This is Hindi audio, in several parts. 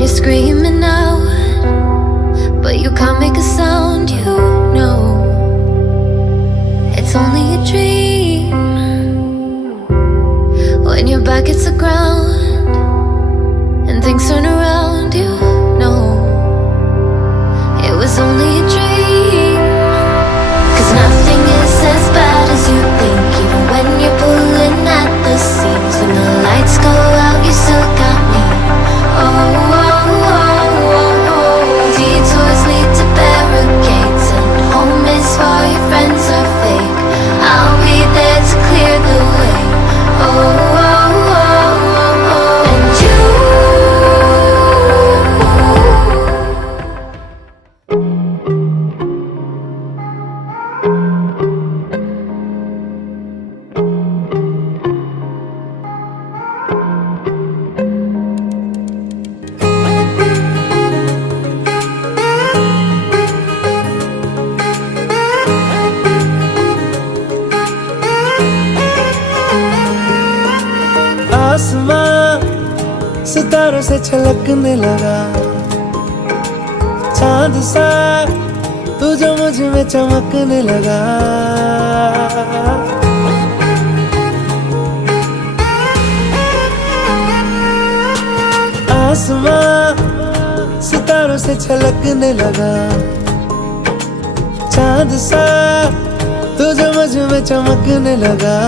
When you're screaming out, but you can't make a sound, you know it's only a dream. When your back hits the ground and things turn around, you know it was only a dream. 'Cause nothing is as bad as you think, even when you're pulling at the seams. When the lights go out, you still got me. Oh, oh, oh, oh, oh. Detours lead to barricades, and home is for your friends are fake. I'll be there to clear the way. Oh, oh, oh, oh, oh. And you आसमां सितारों से छलकने लगा, चांद सा तू जो मुझ में चमकने लगा। आसमां सितारों से छलकने लगा, चांद सा तू जो मुझ में चमकने लगा।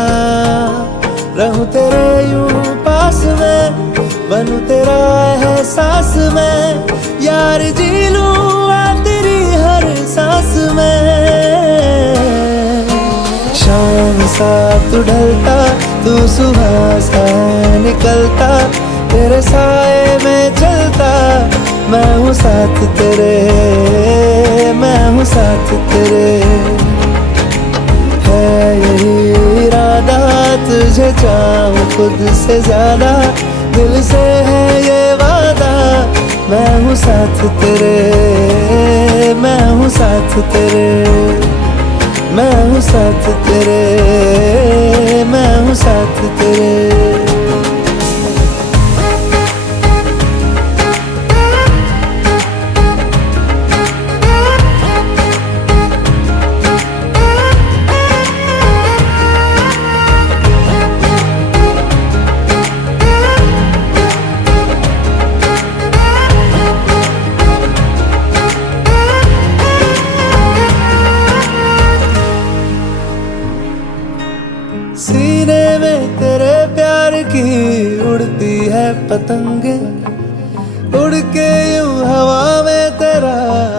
रहूं तेरे यूं पास में, बनूं तेरा एहसास में, यार जी लूं तेरी हर सांस में। शाम सा तू ढलता, तू सुबह सा निकलता, तेरे साए में चलता, मैं हूँ साथ तेरे, मैं हूँ साथ तेरे। है यही इरादा, तुझे चाहूं खुद से ज्यादा, दिल से है ये वादा, मैं हूँ साथ तेरे, मैं हूँ साथ तेरे, मैं हूँ साथ तेरे, मैं हूँ साथ तेरे। सीने में तेरे प्यार की उड़ती है पतंगे, उड़ के यूं हवा में तेरा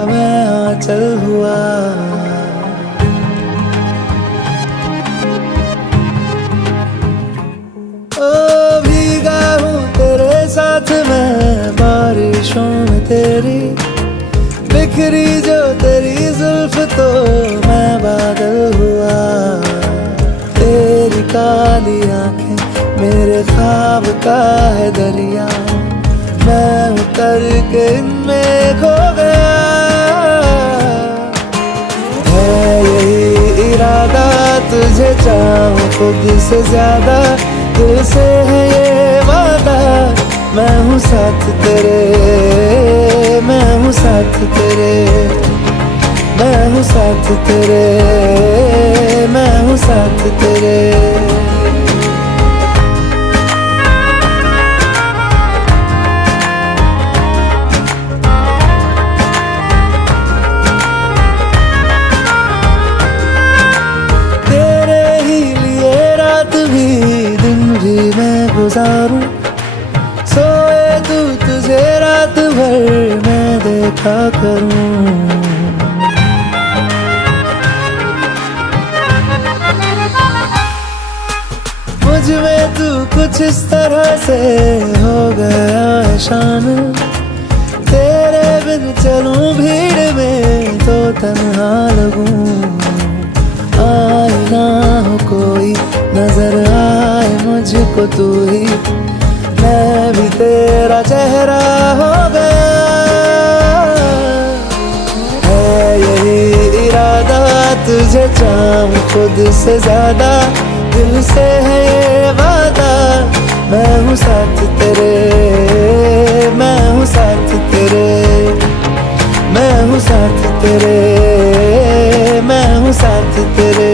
मैं आंचल हुआ। ओ भीगा हूँ तेरे साथ मैं बारिशों में तेरी, बिखरी जो तेरी जुल्फ तो मैं बादल हुआ। तेरी काली आंखें मेरे ख्वाब का है दरिया, मैं उतर के इनमें खो गया। है यही इरादा, तुझे चाहूं खुद से ज्यादा, दिल से है ये वादा, मैं हूँ साथ तेरे, मैं हूँ साथ तेरे, मैं हूँ साथ तेरे, मैं हूँ साथ तेरे। तेरे ही लिए रात भी दिन भी मैं गुजारूं, सोए तू तुझे रात भर मैं देखा करूं। मुझ में तू कुछ इस तरह से हो गया है शामिल, तेरे बिन चलूं भीड़ में तो तन्हा लगूं। आए ना हो कोई नजर आए मुझको तू ही, मैं भी तेरा चेहरा हो गया। है यही इरादा, तुझे चाहूं खुद से ज्यादा, दिल से है ये वादा, मैं हूँ साथ तेरे, मैं हूँ साथ तेरे, मैं हूँ साथ तेरे।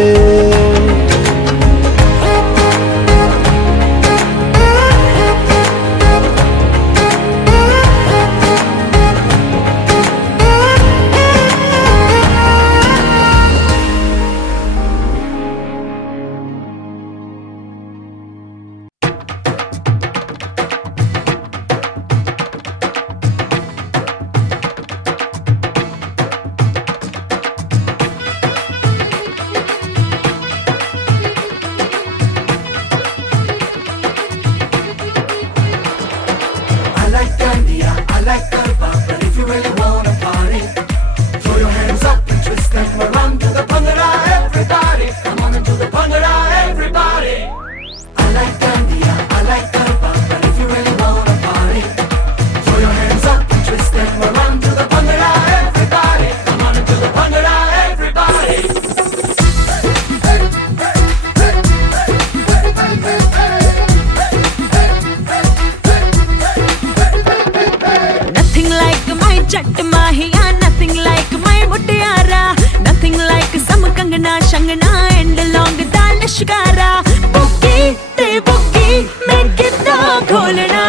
जट माहिया nothing like my मुटियारा, nothing like some Kangana शंगना and long दा लश्कारा। बुकी ते बुकी मैं कितना खोलना,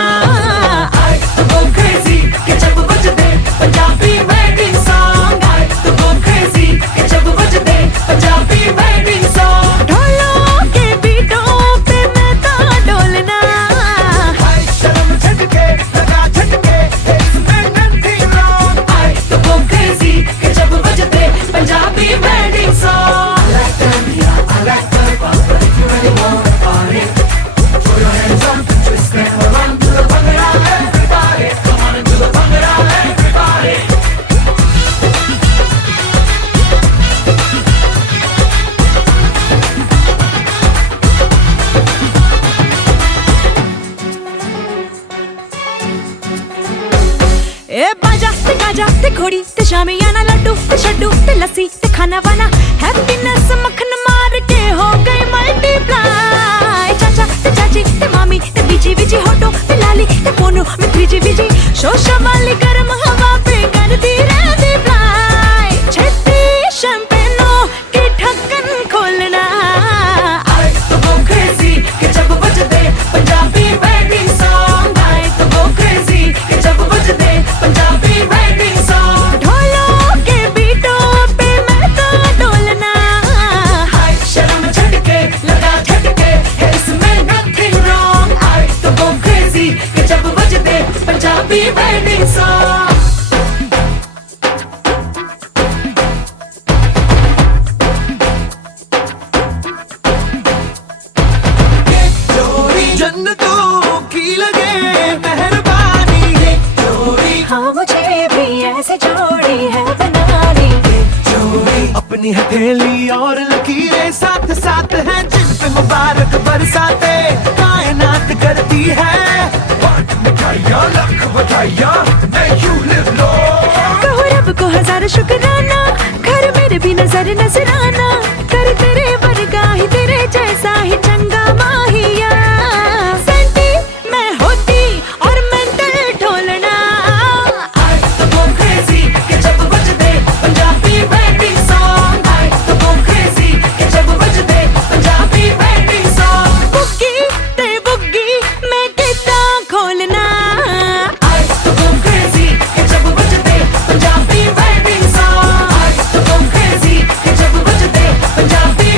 I तो go crazy कि जब बजते पंजाबी wedding song, I तो go crazy कि जब बजते पंजाबी wedding song। ढोलों के बीटों पे मैं तो डोलना, I शर्म झटके लगा झटके Punjabi wedding song। I like Dandiya, I like Garba, but if you really wanna party, throw your hands up and twist them around to the bhangra, everybody. Come on and do the bhangra, everybody. ए बाजा ते गाजा ते घोड़ी ते शामियाना, लड्डू ते शड्डू ते लस्सी ते खाना वाना, हैप्पीनेस मक्खन मार के हो गई मल्टीप्लाई। चाचा ते चाची ते मामी ते बीजी बीजी होटो ते लाली ते पोनू में त्रीजी बीजी, शोशा वाली गर्म हवा पे करती रहती फ्लाई। छेती शैंपेनों की ढक्कन खोलना, I तो go crazy कि जब बजते पंजाबी wedding song, I तो go crazy कि जब बजते पंजाबी wedding song। ढोलों के बीटों पे मैं तो डोलना, I शर्म झटके लगा झटके है इसमें nothing wrong, I तो go crazy कि जब बजते पंजाबी wedding song। जन्नतों की लगे मेहरबानी, जोड़ी हाँ मुझे भी ऐसे जोड़ी है बनानी, जोड़ी अपनी हथेली और लकीरें साथ साथ हैं, जिन पे मुबारक बरसाते कायनात करती है। बांट मिठाइयाँ लाख बधाइयाँ, may you live long। कहो रब को हजार शुक्राना, घर मेरे भी नजर नजराना, कर तेरे वर्गा ही तेरे जैसा ही चंगा माहिया। सेंटी मैं होती और मेंटल ढोलना, I तो go crazy कि जब बजते पंजाबी wedding song, I तो go crazy कि जब बजते पंजाबी wedding song। बुग्गी ते बुग्गी मैं कितना खोलना, I तो go crazy कि जब बजते पंजाबी wedding song, I तो go crazy कि जब बजते पंजाबी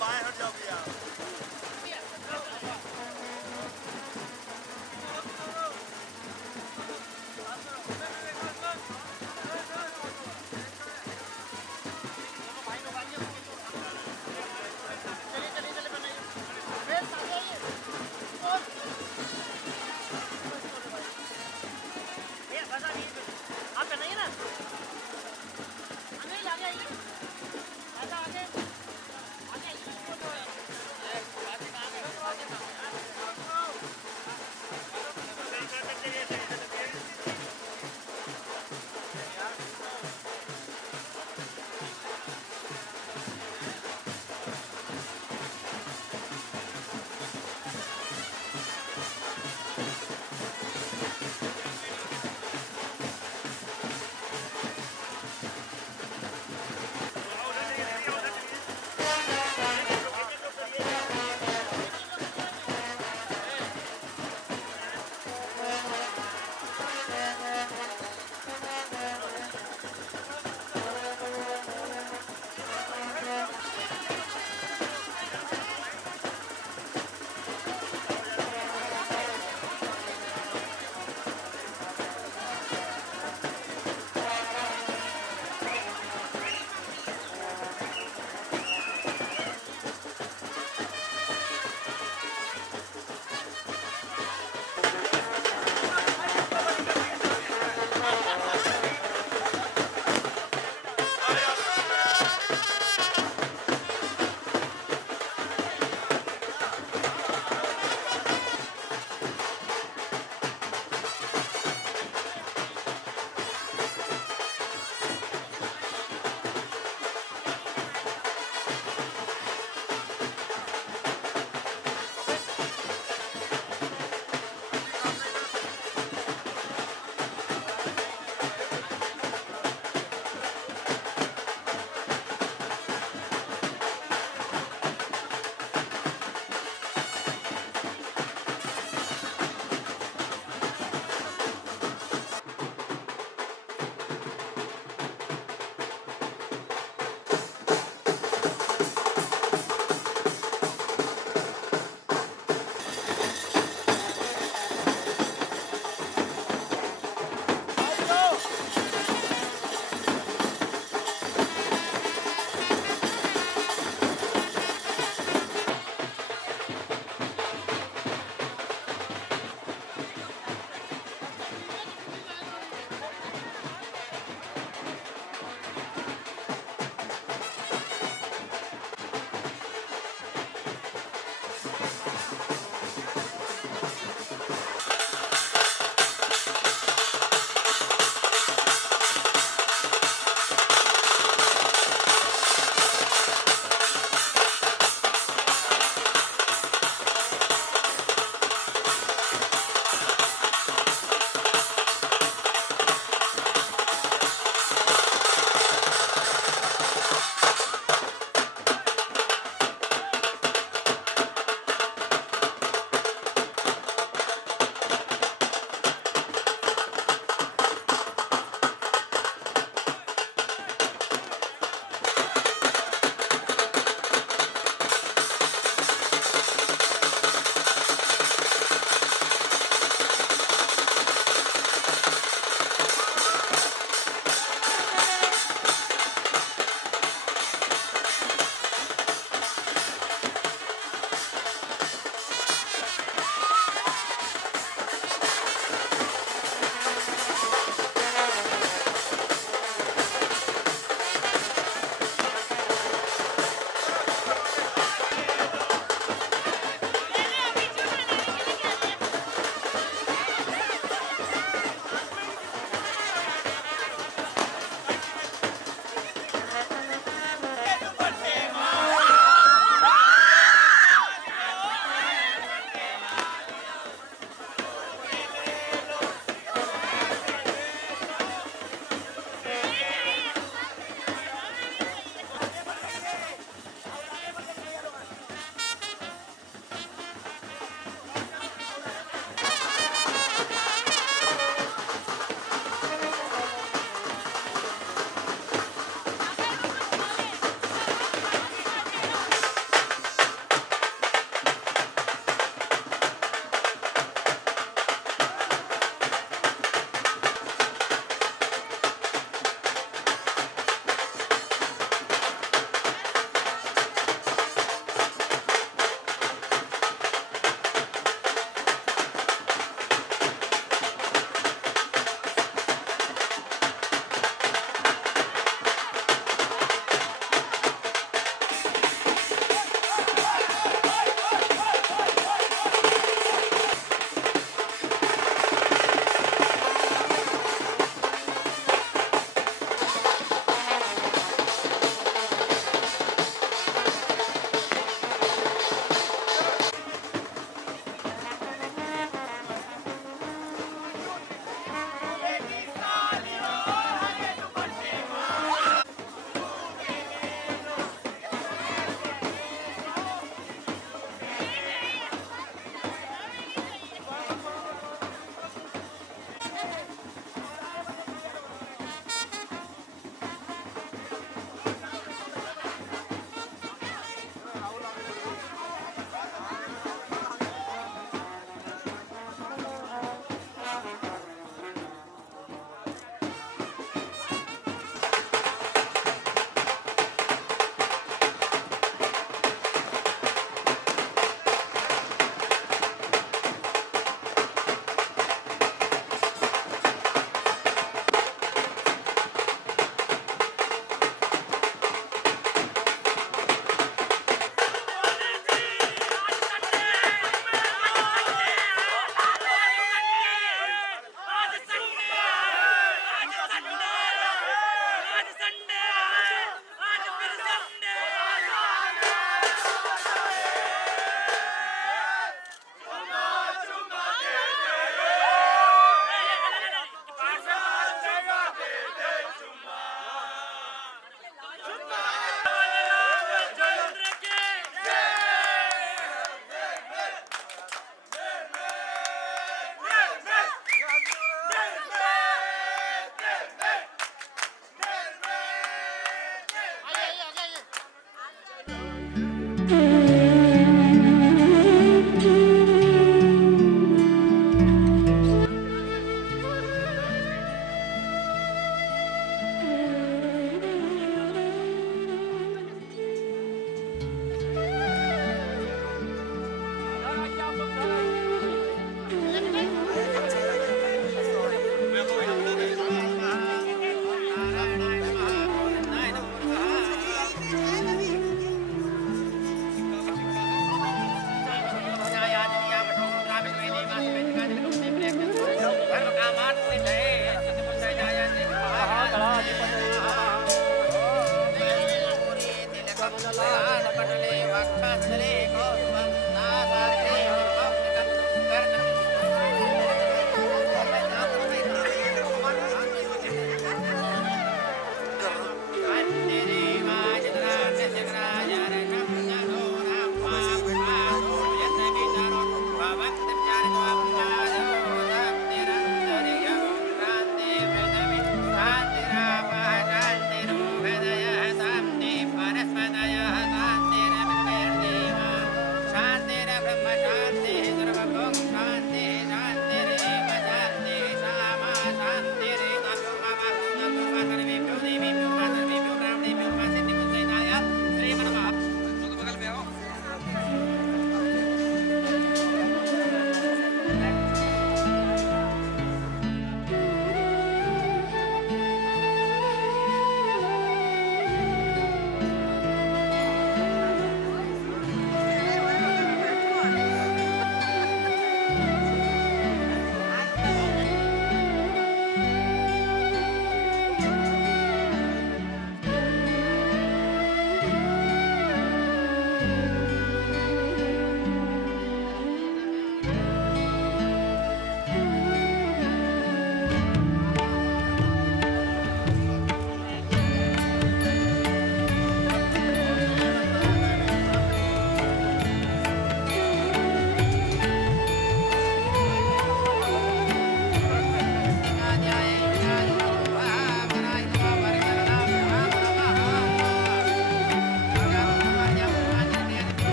बाएं हट जाओ भैया। आप बनाइए ना, आगे आगे आगे आगे आगे।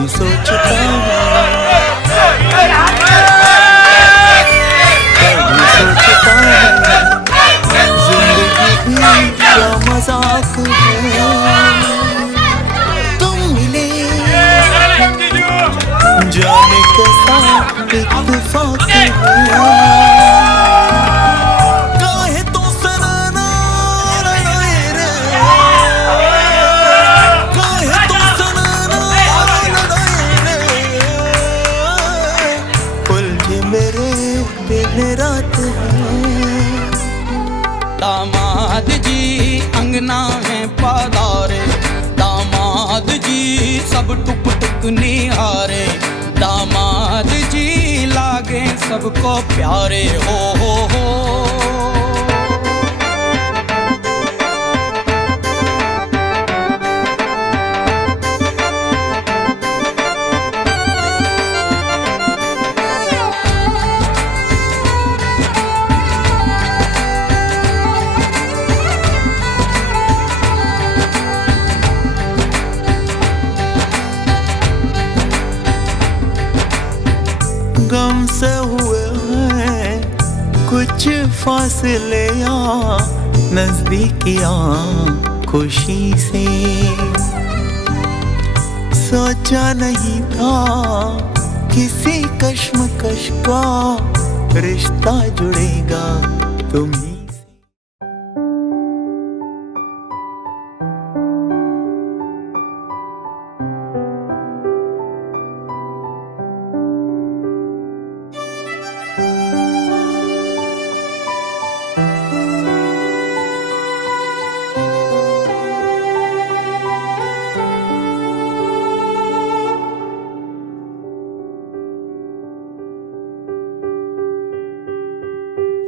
कभी सोचता हूँ, कभी सोचता हूँ जिंदगी भी क्या मजाक है। तुम मिले जाने कैसा इत्तेफाक है। काहे तो सनना रे, काहे तो सनना रे, उलझे मेरे दिन रात है। दामाद जी अंगना में पधारे, दामाद जी सब टुक टुक निहारे, दामाद जी लागे सबको प्यारे हो। गम से हुए हैं कुछ फासले यहाँ नजदीकियाँ खुशी से। सोचा नहीं था किसी कश्मकश का रिश्ता जुड़ेगा तुम्ही।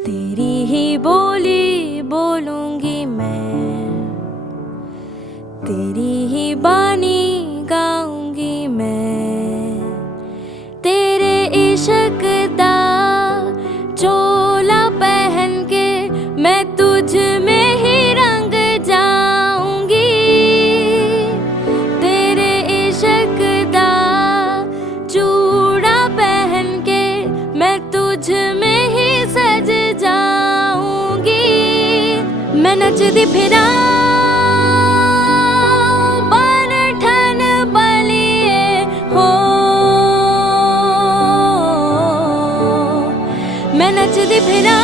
तेरी ही बोली बोलूंगी मैं, तेरी ही बानी गाऊंगी मैं, तेरे इश्क दा चोला पहन के मैं तुझ में ही रंग जाऊंगी, तेरे इश्क दा चूड़ा पहन के मैं तुझ में ही सज जाऊंगी। मैं नचदी फिरा बन ठन बलिए हो, मैं नचदी फिरा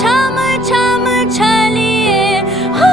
छम छम छलिए हो।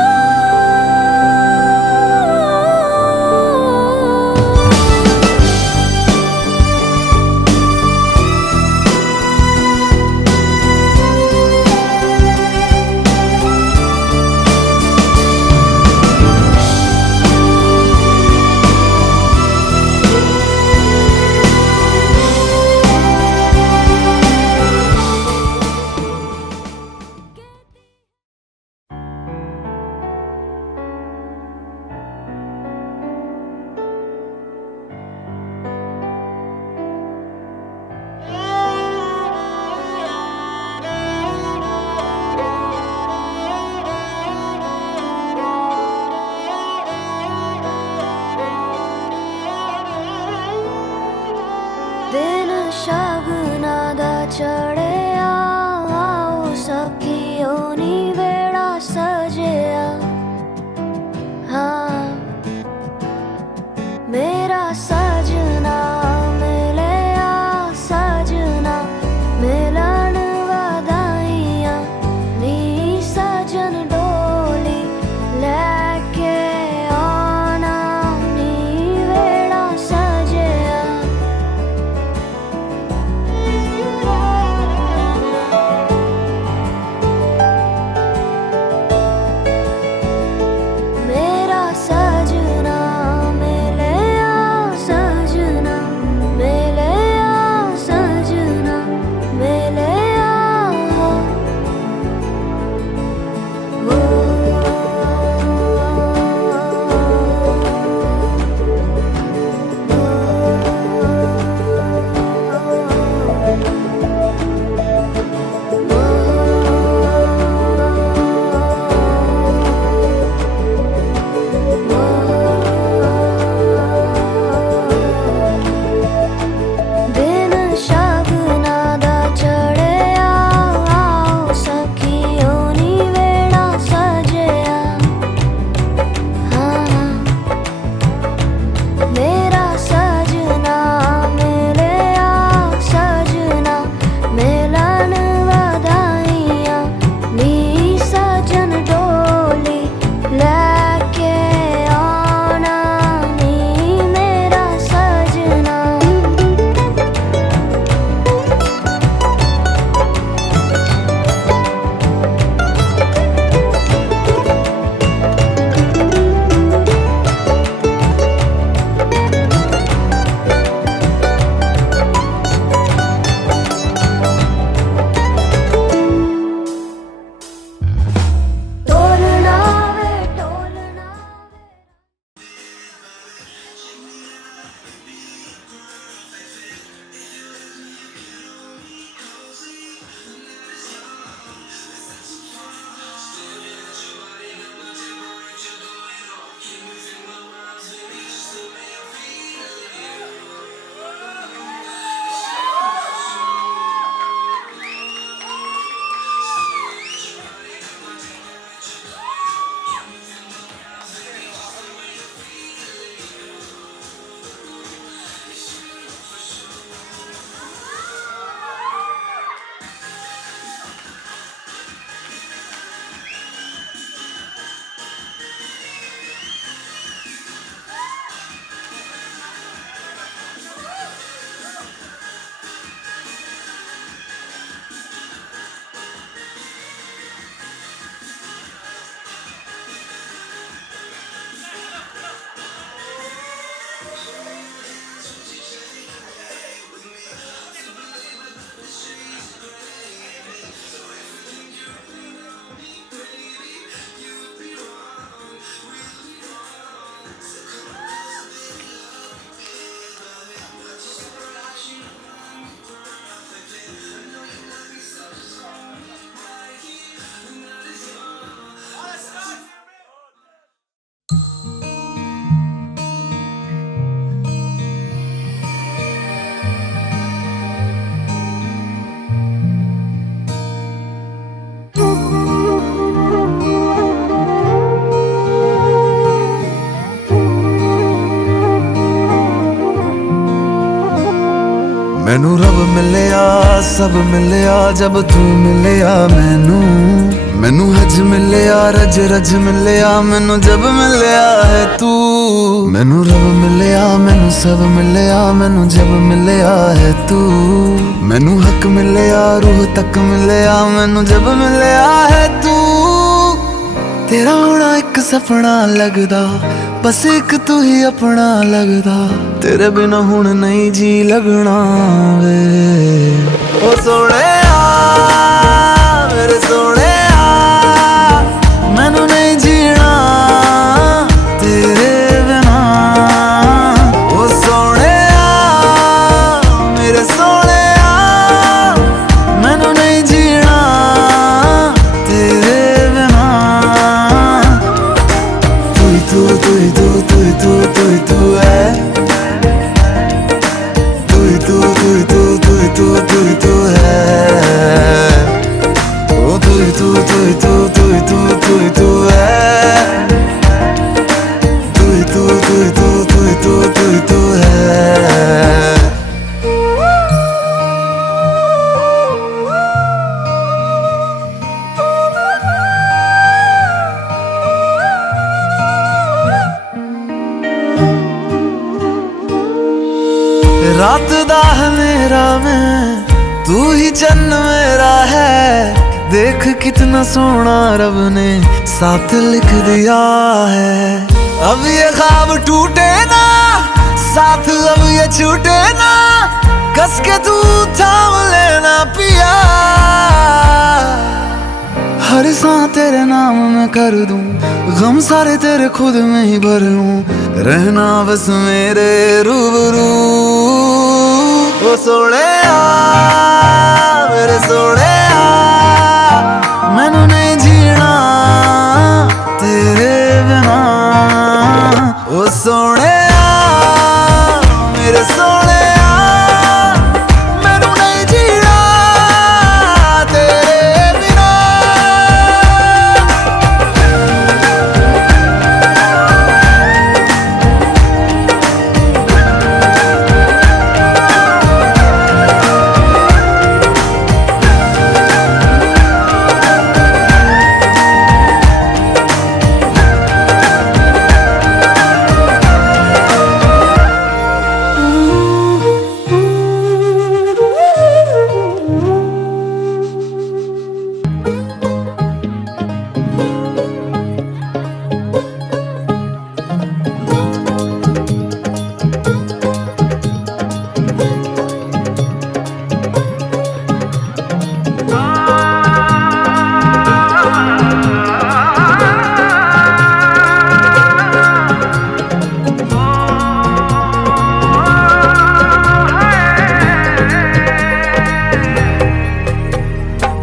दिन शगुना दा चढ़िया आओ सखियो नी वेड़ा सजिया। हाँ मेरा सजना मिलिया सजना मिलन वधाइयां नी सजन डोली लेके आना नी वेड़ा सजिया। मैनू रब मिलिया सब मिलिया जब तू मिलिया मैनू हज मिलिया रज रज मिलिया मैनू जब मिलिया है तू। मैनू रब मिलिया मैनू सब मिलिया मैनू जब मिलिया है तू। मैनू हक मिलिया रूह तक मिलिया मैनू जब मिलिया है तू। तेरा होना एक सपना लगदा बस एक तू ही अपना लगदा। तेरे बिना हुण नहीं जी लगना वे ओ सोहणिया मेरे सोहणिया मैनू नहीं जीना तेरे बिना। ओ सोहणिया मेरे सोहणिया मैनू नहीं जीना तेरे बिना। तू तू तू तू तू तू तू है तू तू तू तू तू तू तू है ओ तू तू तू तू तू तू तू तू है तू तू तू तू तू तू तू है। रात दा मेरा मैं तू ही चन्न मेरा है। देख कितना सोना रब ने साथ लिख दिया है। अब ये ख्वाब टूटे ना साथ अब ये छूटे ना। कस के तू थाम लेना पिया। हर सांस तेरे नाम में कर दूं गम सारे तेरे खुद में ही भर लूं। रहना बस मेरे रूबरू ओ सोहणिया मेरे सोहणिया मैनू नहीं जीना तेरे बिना। ओ सोहणिया मेरे सोहणिया मैनू नहीं जीना तेरे बिना।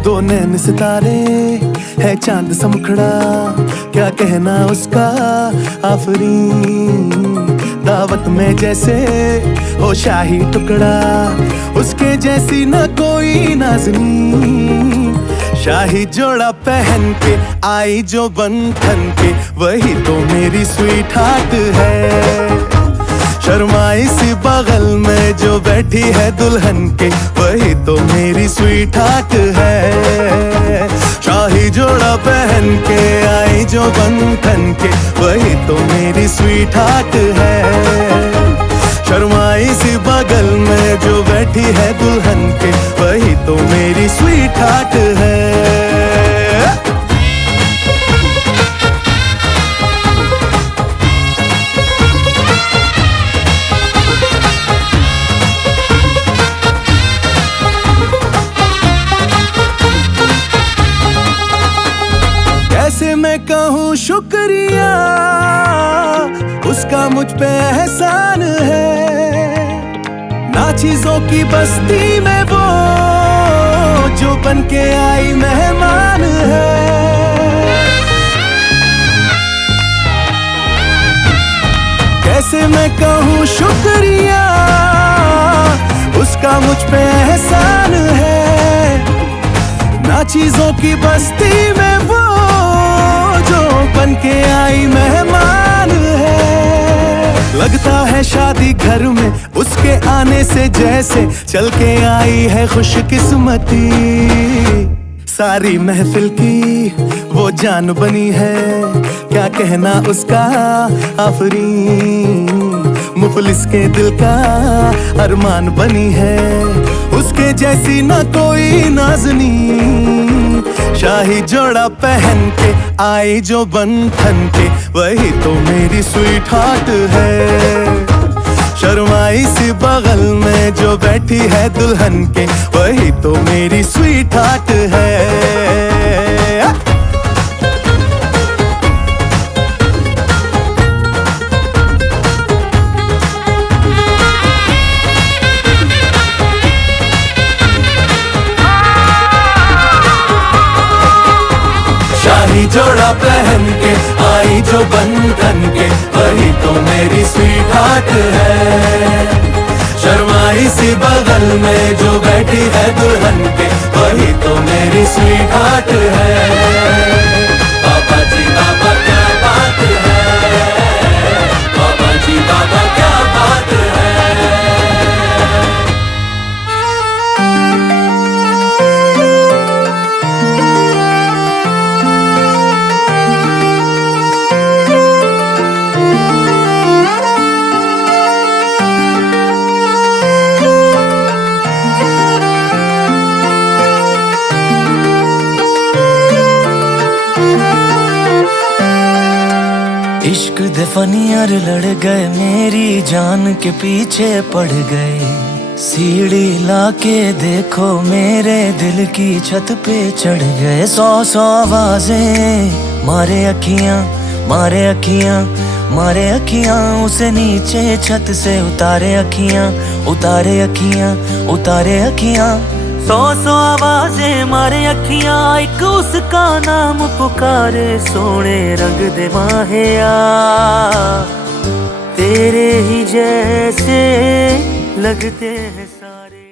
दो नैन सितारे है चांद सा मुखड़ा क्या कहना उसका आफरीन। दावत में जैसे हो शाही टुकड़ा उसके जैसी न कोई नाज़नीन। शाही जोड़ा पहन के आई जो बन ठन के वही तो मेरी स्वीट हार्ट है। शर्माई सी बगल में जो बैठी है दुल्हन के वही तो मेरी स्वीट हार्ट है। शाही जोड़ा पहन के आई जो बन ठन के वही तो मेरी स्वीट हार्ट है। शर्माई सी बगल में जो बैठी है दुल्हन के वही तो मेरी स्वीट हार्ट है। कैसे मैं कहूँ शुक्रिया उसका मुझ पे एहसान है। ना चीजों की बस्ती में वो जो बन के आई मेहमान है। कैसे मैं कहूँ शुक्रिया उसका मुझ पे एहसान है। ना चीजों की बस्ती में वो जो बन के आई मेहमान है। लगता है शादी घर में उसके आने से जैसे चल के आई है खुशकिस्मती। सारी महफिल की वो जान बनी है, क्या कहना उसका आफरीन। मुफलिस के दिल का अरमान बनी है, उसके जैसी ना कोई नाज़नी। शाही जोड़ा पहन के आई जो बंधन के, वही तो मेरी स्वीट हार्ट है। शर्माई सी बगल में जो बैठी है दुल्हन के, वही तो मेरी स्वीट हार्ट है। शाही जोड़ा पहन के आई जो बंधन के, वही तो मेरी स्वीट हार्ट है। शर्माई सी बगल में जो बैठी है दुल्हन के, वही तो मेरी स्वीट हार्ट है। बाबा जी बाबा क्या बात है, बाबा जी बाबा क्या बात है। इश्क दे फनियर लड़ गए, मेरी जान के पीछे पड़ गए। सीढ़ी लाके देखो मेरे दिल की छत पे चढ़ गए। सौ सौ आवाजें मारे अखियां, मारे अखियां, मारे अखियां। उसे नीचे छत से उतारे अखियां, उतारे अखियां, उतारे अखियां। सौ सौ आवाजें मारे अखियां, एक उसका नाम पुकारे। सोने रंग दे माहिया, तेरे ही जैसे लगते हैं सारे।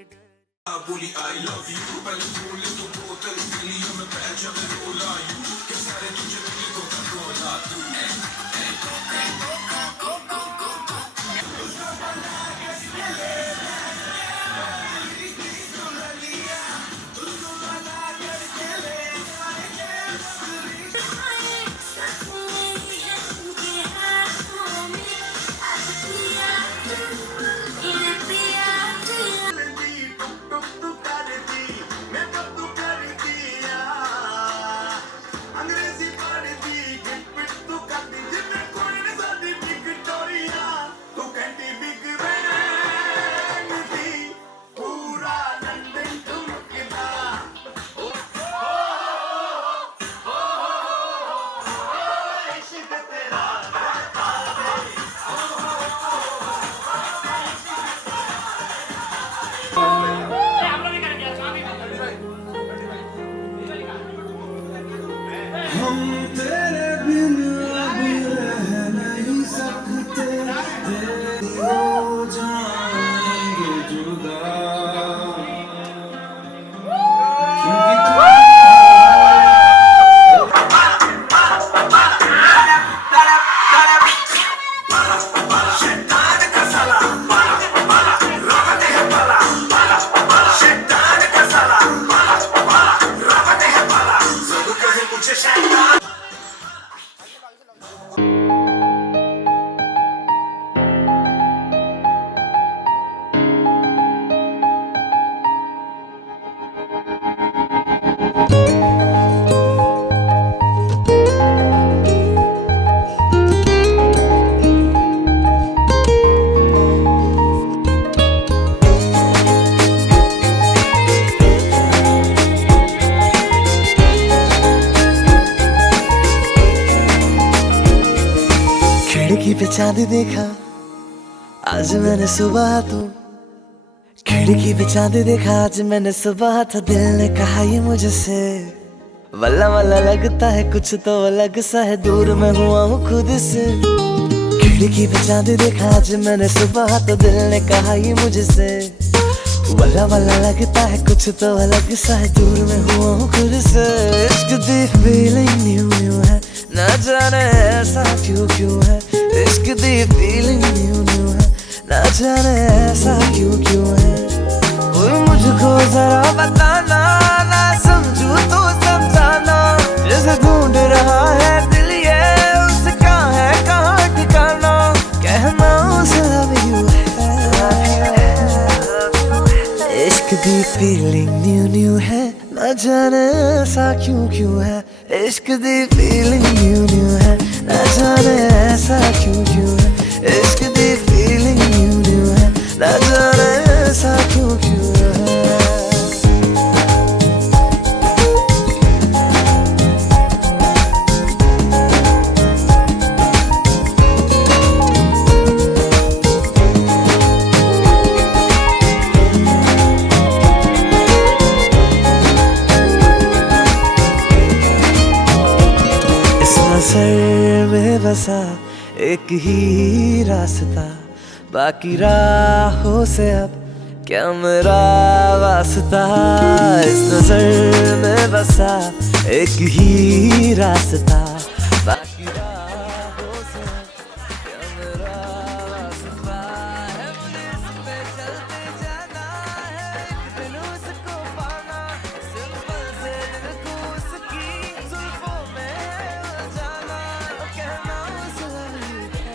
हम तेरे बिन अब रह नहीं सकते, हो जाएंगे जुदा। खिड़की पे चांद देखा आज मैंने सुबह, तो खिड़की पे चांद देखा आज मैंने सुबह। था दिल ने कहा ये मुझसे, वल्ला वल्ला लगता है कुछ तो अलग सा है। दूर मैं हुआ हूँ खुद से। खिड़की पे चांद देखा आज मैंने सुबह, तो दिल ने कहा ये मुझसे, वल्ला वल्ला लगता है कुछ तो अलग सा है। दूर मैं हुआ हूँ खुद से। इश्क दी फीलिंग न्यू न्यू है, ना जाने ऐसा क्यों क्यों है। इश्क दी फीलिंग न्यू न्यू है, जाने ऐसा क्यों क्यों है, कोई मुझको जरा बताना, ना समझू तो समझाना, जैसे ढूंढ रहा है दिल ये उसका है कहाँ ठिकाना, कहना उसे love you है। इश्क दी फीलिंग न्यू न्यू है, न जाने ऐसा क्यों क्यों है, इश्क दी फीलिंग न्यू न्यू है, न जाने ऐसा क्यों क्यों है, इश्क दी फीलिंग न्यू न्यू है, न जाने ऐसा क्यों क्यों है। नज़र में बसा एक ही रास्ता, बाकी राहों से अब क्या मेरा वास्ता, इस नजर में बसा एक ही रास्ता, बाकी राहों से अब क्या मेरा वास्ता है, मुझे इस पे चलते जाना है, एक दिन उसको पाना, सिंपल से दिल को उसकी जुल्फों में जाना, कहना उसे love you है।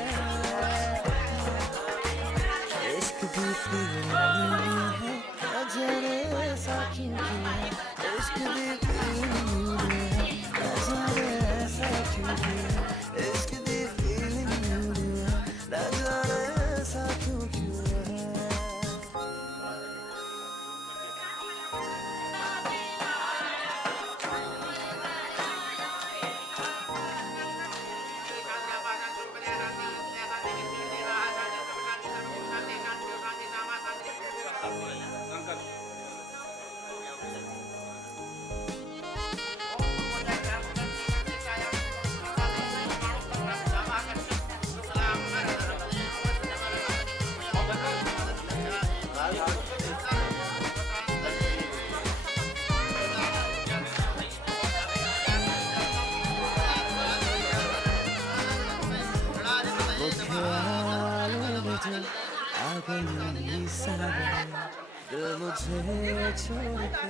इश्क दी फीलिंग न्यू है, न जाने ऐसा क्यों क्यों है, इश्क दी फीलिंग न्यू है, न जाने ऐसा क्यों क्यों है, इश्क दी फीलिंग न्यू है, न जाने ऐसा क्यों क्यों है। आ गई सावन, दिल मुझे छोड़ के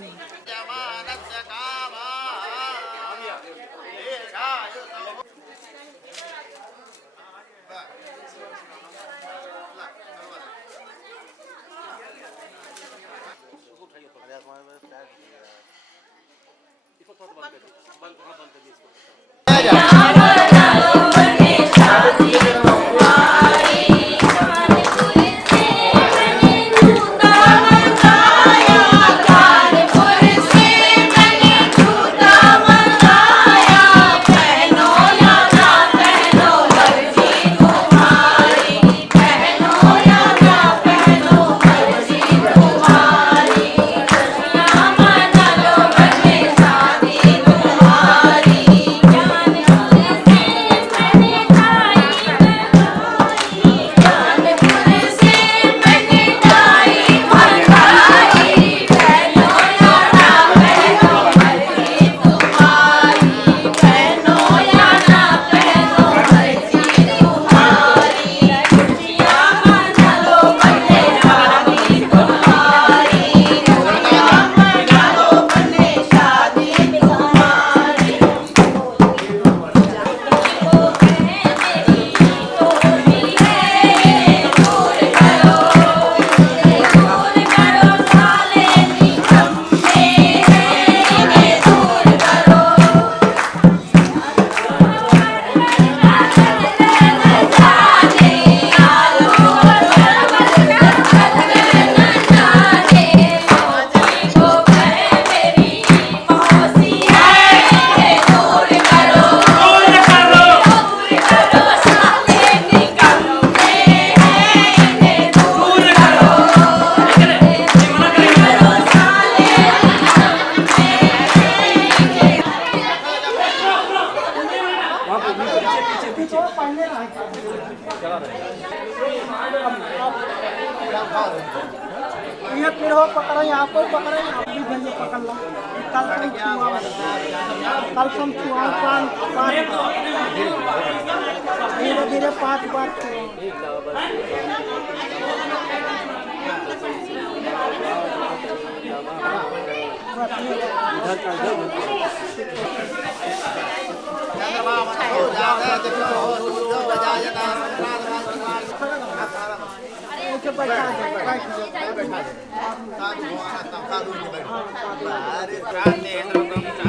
ये पेड़ हो पकड़ो, यहाँ पर पकड़ो, यहाँ भी भैया पकड़ लो। कल तुम छुआ पान मेरे 5 बार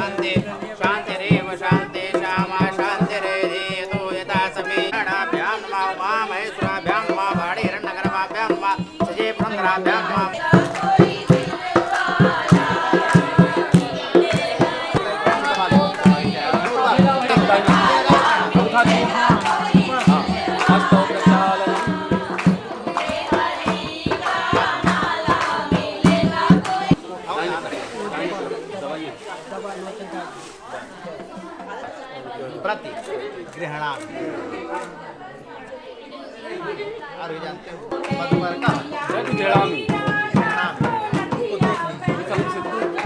शांति शांतिरेव शांति श्यामा शांतिरेधि तो यथा समे भ्यां नमः उमामहेश्वराभ्यां नमः भाड़ीरण्यगर्भाभ्यां नमः सजे पुरन्दराभ्यां नमः प्रति ग्रहणा और जानते हो मधुकर का ग्रहणामी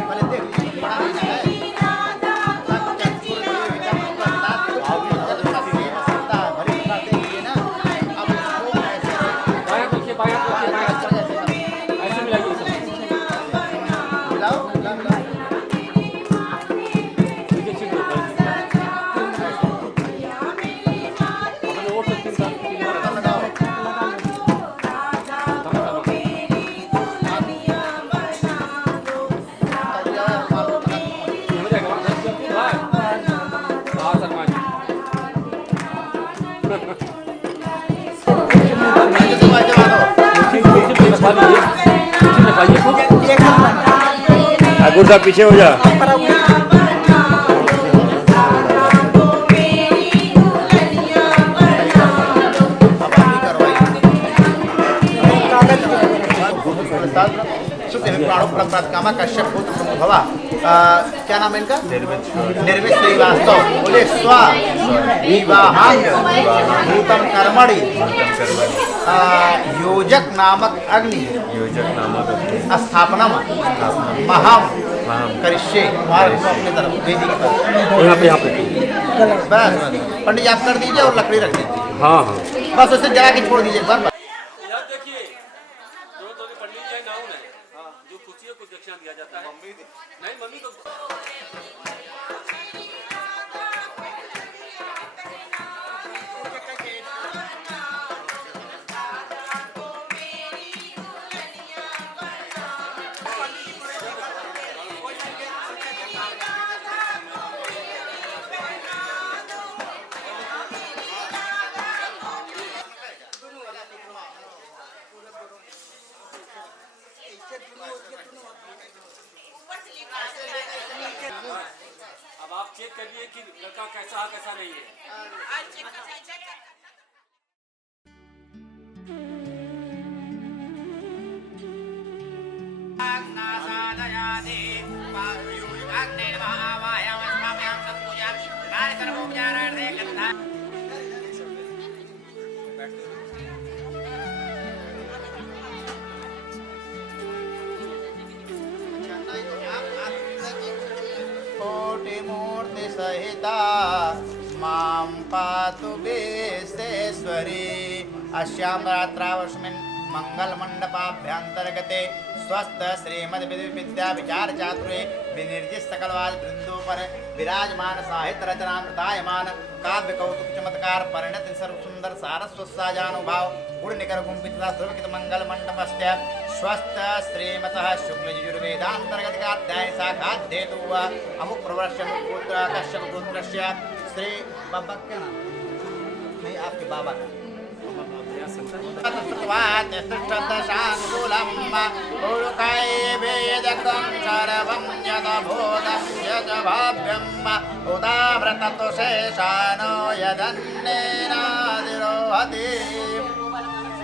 पहले देख लीजिए बड़ा महीना है गुरदा पीछे हो जा कामा कश्यप पुत्र भवा क्या नाम है इनका निर्मित श्रीवास्तव बोले स्वा विवाहां भूतम कर्मणि योजक नामक अग्नि स्थापना महाम करिष्ये अपनी तरफ वेदी की तरफ यहाँ पे बस पंडित जी आप कर दीजिए और लकड़ी रख दीजिए हाँ हाँ बस उसे जला के छोड़ दीजिए बस दिया जाता है नहीं मम्मी को अब आप चेक करिए कि लड़का कैसा है कैसा नहीं है। कोटिमूर्ति सहिता मां पातु विश्वेश्वरी अस्यां रात्रावस्मिन् मंगलमंडपाभ्यंतर्गते स्वस्थ श्रीमद विद्या विचार चातुरे विनिर्जित सकलवाद वृंदों पर विराजमान साहित्य रचनामृतायमान काव्य कौतुक चमत्कार परिणत सर्व सुंदर सारस्वत साजानुभाव गुण निकर गुंपित सर्वकित मंगल मंडपस्य स्वस्थ श्रीमतः शुक्ल यजुर्वेदांतर्गत का अध्याय शाखाध्येतु अमुक प्रवर्ष पुत्र कश्यप पुत्रस्य श्री बाबा क्या नाम नहीं आपके बाबा का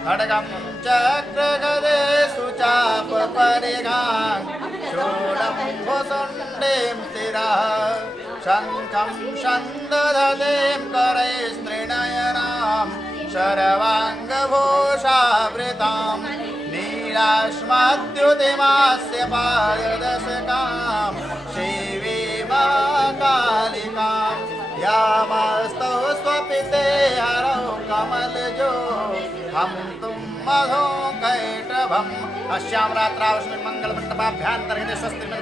खड्गं चक्रगदे सुचाप परिगां शूलं भुसुण्डीं स्थिरः शङ्खं शन्ददतीं करैस्त्रिनयनां शर्वाङ्गभूषावृतां नीलाश्मद्युतिमास्य पाददशकां श्रीवीमाकालिकां यामस्तौ स्वपिते हरौ श्यामल जो हम तुम मधो कैटभम श्याम रात्रावश्य मंगल मंडपाभ्यांतर्गत स्वस्ति में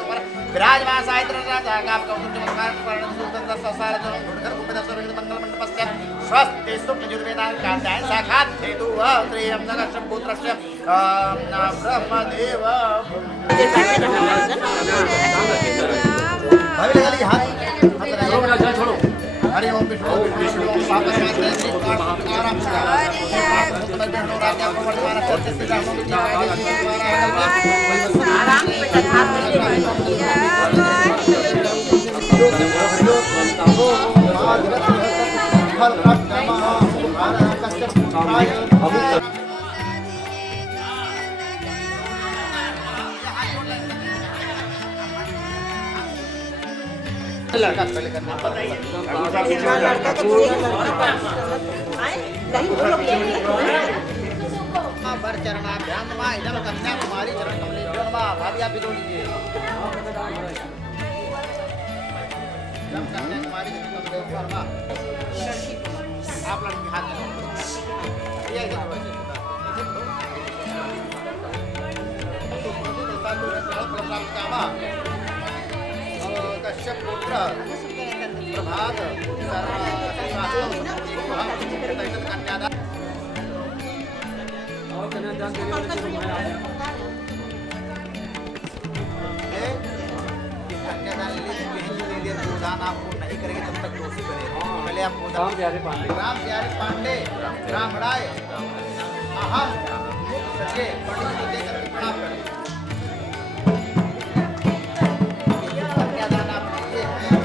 पर विराजमान साहित्य राजा का चमत्कार मंगल मंडपस्य स्वस्ति सुप्त जुर्वेदान कांताय साखात हेतु श्रीयं नगरस्य पुत्रस्य ब्रह्मदेव भाभी लगा ली हाथ छोड़ो हरि ओम विष्णु विष्णु आराम से राजा को वर्तमान सत्य से आराम चरणाभ्याम नमः इदं कन्याकुमारी चरण कमलेभ्यो नमः भाभी आप भी दो लीजिए इदं कन्याकुमारी चरण कमलेभ्यो नमः आप लड़की हाथ लगाओ ये देखो कश्यप पुत्र प्रभात कन्यादान दान आपको नहीं करेंगे तब तक दोषी बनेगा पहले आप राम प्यारे पांडे राम राय अहम सचे पंडित जी देकर प्रणाम करें कन्यादान आप कीजिए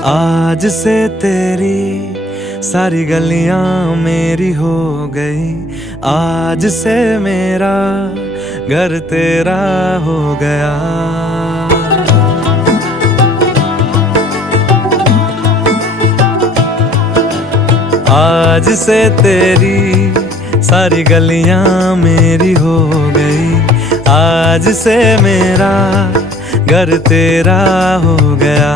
आज से तेरी सारी गलियां मेरी हो गई, आज से मेरा घर तेरा हो गया। आज से तेरी सारी गलियां मेरी हो गई, आज से मेरा घर तेरा हो गया।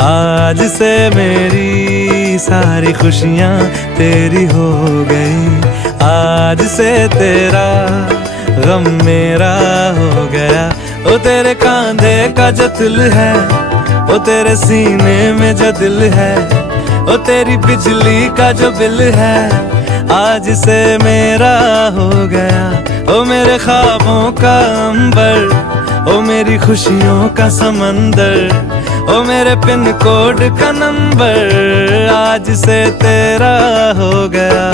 आज से मेरी सारी खुशियां तेरी हो गई, आज से तेरा गम मेरा हो गया। ओ तेरे कांधे का जो दिल है, ओ तेरे सीने में जो दिल है, ओ तेरी बिजली का जो बिल है, आज से मेरा हो गया। ओ मेरे ख्वाबों का अंबर, ओ मेरी खुशियों का समंदर, ओ मेरे पिन कोड का नंबर, आज से तेरा हो गया।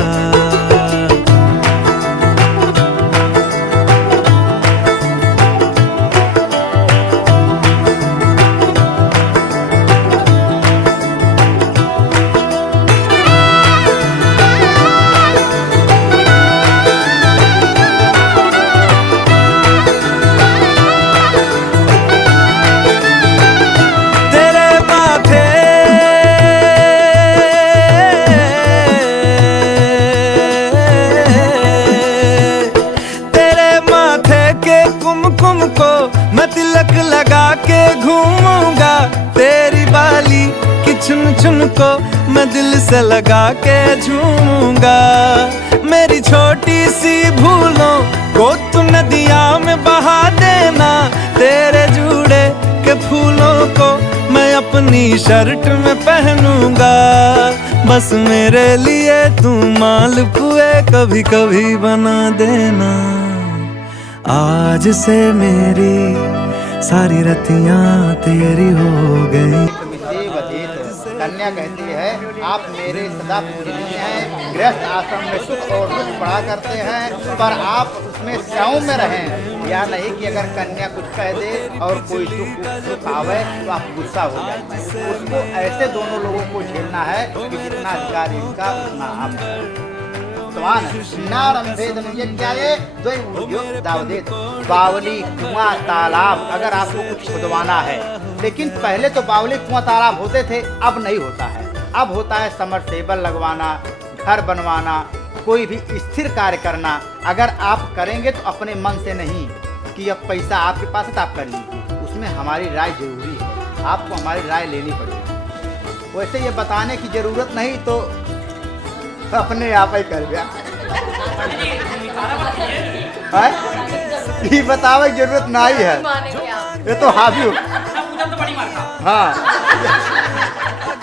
तिलक लगा के घूमूंगा, तेरी बाली की चुन चुन को मैं दिल से लगा के झूमूंगा। मेरी छोटी सी भूलों को तू नदिया में बहा देना, तेरे जूड़े के फूलों को मैं अपनी शर्ट में पहनूंगा। बस मेरे लिए तू मालपुए कभी कभी बना देना। आज से मेरी सारी रतियां तेरी हो गई। कन्या कहती है, आप मेरे सदा पूजनीय हैं, गृहस्थ आश्रम में सुख और दुख पड़ा करते हैं, पर आप उसमें सौम्य में रहें। यह नहीं कि अगर कन्या कुछ कह दे और कोई दुख आवे तो आप गुस्सा हो जाए। उसको ऐसे दोनों लोगों को झेलना है कि जितना अधिकार इनका उतना आप। बावली कुआं तालाब, अगर आपको कुछ खुदवाना है, लेकिन पहले तो बावली कुआं तालाब होते थे, अब नहीं होता है। अब होता है समरसेबल लगवाना, घर बनवाना, कोई भी स्थिर कार्य करना। अगर आप करेंगे तो अपने मन से नहीं कि अब पैसा आपके पास है तो आप कर लीजिए, उसमें हमारी राय जरूरी है, आपको हमारी राय लेनी पड़ेगी। वैसे ये बताने की जरूरत नहीं तो अपने आप ही कर दिया। ये बतावे की जरूरत नहीं है, ये तो हावी हो। हाँ,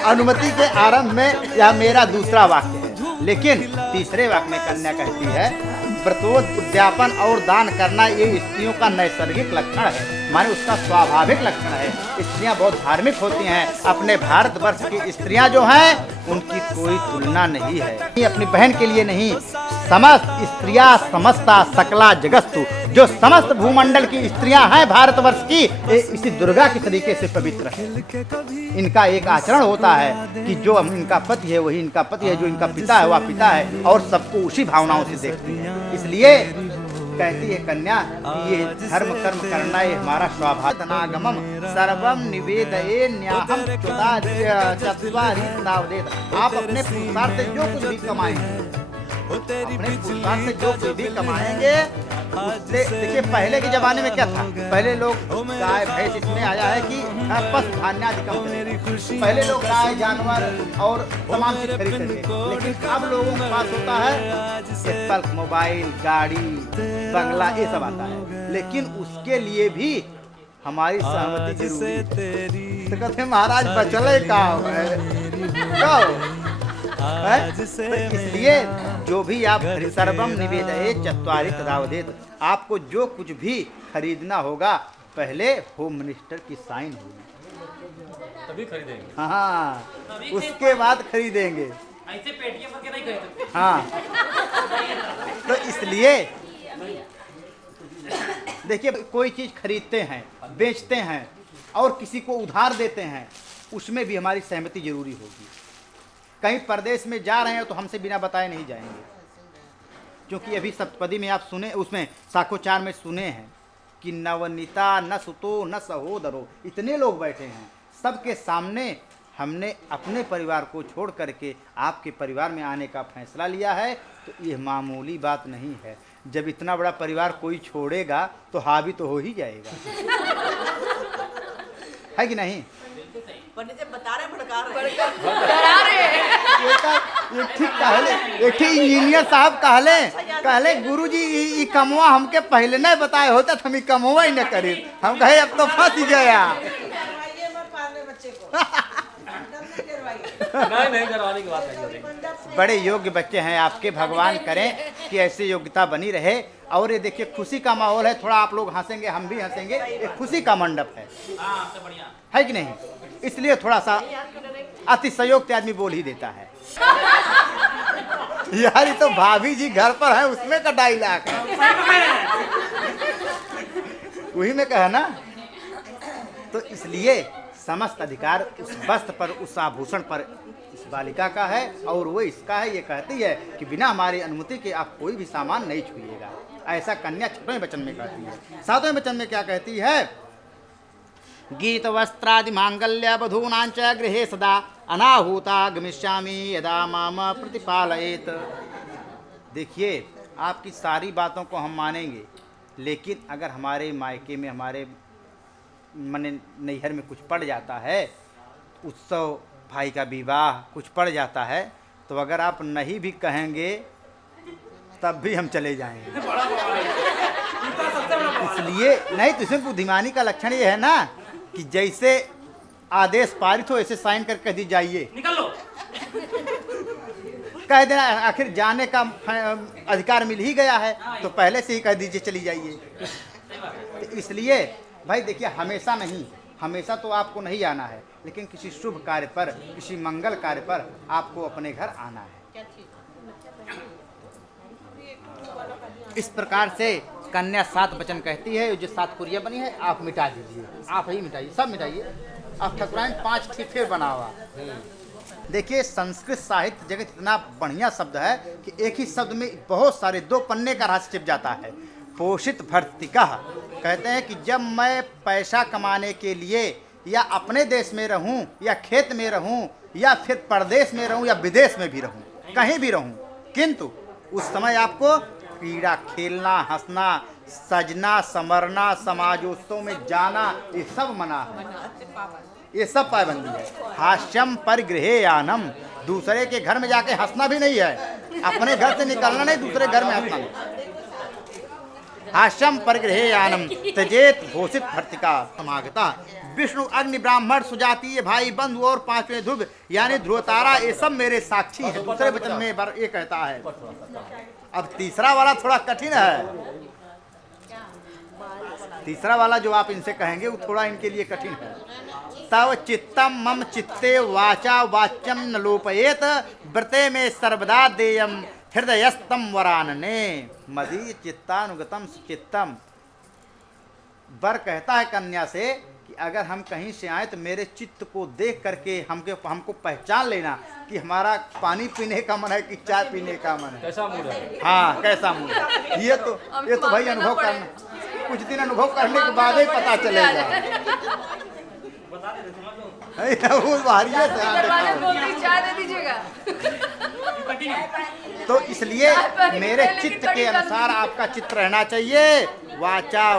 अनुमति के आरंभ में यह मेरा दूसरा वाक्य है, लेकिन तीसरे वाक्य में कन्या कहती है, व्रतोत उद्यापन और दान करना ये स्त्रियों का नैसर्गिक लक्षण है, माने उसका स्वाभाविक लक्षण है। स्त्रियां बहुत धार्मिक होती हैं। अपने भारतवर्ष की स्त्रियां जो हैं उनकी कोई तुलना नहीं है। अपनी बहन के लिए नहीं, समस्त स्त्रियां समस्ता सकला जगस्तु, जो समस्त भूमंडल की स्त्रियां हैं भारतवर्ष की, इसी दुर्गा के तरीके से पवित्र है। इनका एक आचरण होता है कि जो इनका पति है वही इनका पति है, जो इनका पिता है वह पिता है, और सबको उसी भावनाओं से देखती है। इसलिए कहती है कन्या कि ये धर्म कर्म करना ये हमारा स्वाभाविक सर्वम निवेदये न्याहम चत्वारि नावदेत। आप अपने पुरुषार्थ से जो कुछ भी कमाएंगे, अपने पुरुषार्थ से जो कुछ भी कमाएंगे, उससे देखिए पहले के जमाने में क्या था, पहले लोग गाय भैंस, इसमें आया है कि पशु धान्याधिकम, पहले लोग गाय जानवर और तमाम चीज खरीदते थे, लेकिन अब लोगों के पास होता है एप्पल, मोबाइल, गाड़ी, बंगला, ये सब आता है, लेकिन उसके लिए भी हमारी सहमति जरूरी है। तो कहते महाराज बचले का इसलिए जो भी आप सर्वम निवेदये चत्वारि तदावदेत, आपको जो कुछ भी खरीदना होगा पहले होम मिनिस्टर की साइन होगी तभी खरीदेंगे। हाँ, उसके बाद खरीदेंगे। ऐसे पेटियां भर के नहीं खरीद सकते। हाँ, तो इसलिए देखिए कोई चीज खरीदते हैं, बेचते हैं और किसी को उधार देते हैं, उसमें भी हमारी सहमति जरूरी होगी। कहीं परदेश में जा रहे हैं तो हमसे बिना बताए नहीं जाएंगे, क्योंकि अभी सप्तपदी में आप सुने, उसमें साखोचार में सुने हैं कि नवनीता न सुतो न सहोदरो, इतने लोग बैठे हैं, सबके सामने हमने अपने परिवार को छोड़ करके आपके परिवार में आने का फैसला लिया है। तो ये मामूली बात नहीं है। जब इतना बड़ा परिवार कोई छोड़ेगा तो हावी तो हो ही जाएगा, है कि नहीं? एक ठीक इंजीनियर साहब कहले गुरुजी ई कमवा हमके पहले नहीं बताए होता तो हम ई कमवा ही न करी। हम कहे अब तो फंस गया। नहीं करवाने की बात नहीं। बड़े योग्य बच्चे हैं आपके, भगवान करें कि ऐसे योग्यता बनी रहे। और ये देखिए खुशी का माहौल है, थोड़ा आप लोग हंसेंगे हम भी हंसेंगे, ये खुशी का मंडप है कि नहीं? इसलिए थोड़ा सा अतिशयोक्त आदमी बोल ही देता है। यार ये तो भाभी जी घर पर है, उसमें का डायलॉग है, वही में कहा ना। तो इसलिए समस्त अधिकार उस वस्त्र पर, उस आभूषण पर इस बालिका का है और वो इसका है। ये कहती है कि बिना हमारी अनुमति के आप कोई भी सामान नहीं छुइएगा। ऐसा कन्या 6वें वचन में कहती है। 7वें वचन में क्या कहती है? गीत वस्त्रादि मांगल्य वधूनांच गृहे सदा अनाहूता गमिष्यामि यदा माम प्रतिपालयेत। देखिए आपकी सारी बातों को हम मानेंगे, लेकिन अगर हमारे मायके में, हमारे मने नैहर में कुछ पड़ जाता है, उत्सव, भाई का विवाह कुछ पड़ जाता है, तो अगर आप नहीं भी कहेंगे तब भी हम चले जाएंगे। इसलिए नहीं तो इसमें बुद्धिमानी का लक्षण ये है ना कि जैसे आदेश पारित हो ऐसे साइन कर कह दी जाइए, निकल लो, कह देना। आखिर जाने का अधिकार मिल ही गया है तो पहले से ही कह दीजिए चली जाइए। तो इसलिए भाई देखिए हमेशा नहीं, हमेशा तो आपको नहीं आना है, लेकिन किसी शुभ कार्य पर, किसी मंगल कार्य पर आपको अपने घर आना है। इस प्रकार से कन्या 7 वचन कहती है। जो 7 कुरिया बनी है आप मिटा दीजिए, आप ही मिटाइए, सब मिटाइए। आप ठकुराइन 5 ठिठे बना हुआ। देखिए संस्कृत साहित्य जगत इतना बढ़िया शब्द है कि एक ही शब्द में बहुत सारे 2 पन्ने का रहस्य छिप जाता है। पोषित भर्तिका कहते हैं कि जब मैं पैसा कमाने के लिए या अपने देश में रहूं या खेत में रहूं या फिर परदेश में रहूं या विदेश में भी रहूं, कहीं भी रहूं, किंतु उस समय आपको क्रीड़ा, खेलना, हंसना, सजना, समरना, समाजोत्सव में जाना, ये सब मना है, ये सब पाबंदी है। हास्यम परिगृहे यानम, दूसरे के घर में जाके हंसना भी नहीं है, अपने घर से निकलना नहीं, दूसरे घर में हंसना नहीं। हास्यम परिगृहे यानम त्यजेत घोषित भर्तिका समागता। विष्णु, अग्नि, ब्राह्मण, सुजातीय, भाई, बंधु और 5वें ध्रुव यानी ध्रुव तारा, ये सब मेरे साक्षी हैं। दूसरे वचन में ये कहता है। अब तीसरा वाला थोड़ा कठिन है। तीसरा वाला जो आप इनसे कहेंगे वो थोड़ा इनके लिए कठिन है। तव चित्तम मम चित्ते वाचा वाच्यम न लोपयेत व्रते में सर्वदा देयम हृदयस्तम वरानने मदीय चित्तानुगतम सुचित्तम। वर कहता है कन्या से कि अगर हम कहीं से आए तो मेरे चित्त को देख करके हमको पहचान लेना कि हमारा पानी पीने का मन है कि चाय पीने का मन है, कैसा मूड है। हाँ कैसा मूड है। ये तो भाई अनुभव करना, कुछ दिन अनुभव करने के बाद ही पता चलेगा। वो भारी तो इसलिए मेरे चित्त के अनुसार आपका चित्त रहना चाहिए। वाचा